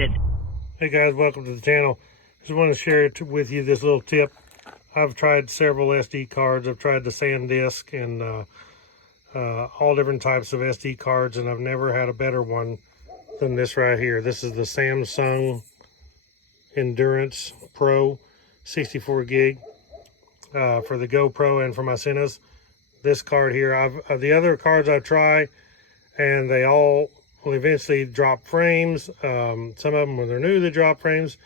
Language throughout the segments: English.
disconnected. Hey guys, welcome to the channel. Just want to share with you this little tip. I've tried several SD cards. I've tried the SanDisk and all different types of SD cards, and I've never had a better one than this right here. This is the Samsung Endurance Pro 64 gig for the GoPro and for my Senas. This card here, the other cards I've tried, and they all will eventually drop frames. Some of them, when they're new, they drop frames.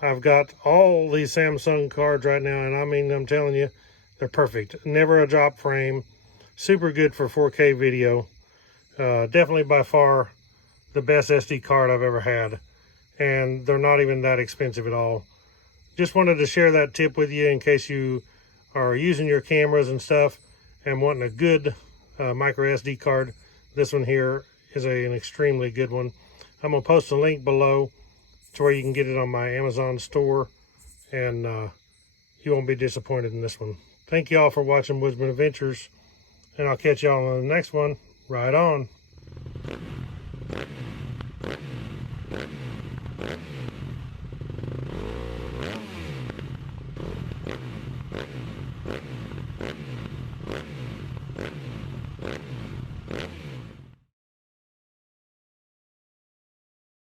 I've got all these Samsung cards right now, and I mean, I'm telling you, they're perfect. Never a drop frame. Super good for 4K video. Definitely by far the best SD card I've ever had. And they're not even that expensive at all. Just wanted to share that tip with you in case you are using your cameras and stuff and wanting a good micro SD card. This one here is an extremely good one. I'm going to post a link below to where you can get it on my Amazon store, and you won't be disappointed in this one. Thank you all for watching Woodzman Adventures, and I'll catch y'all on the next one. Right on.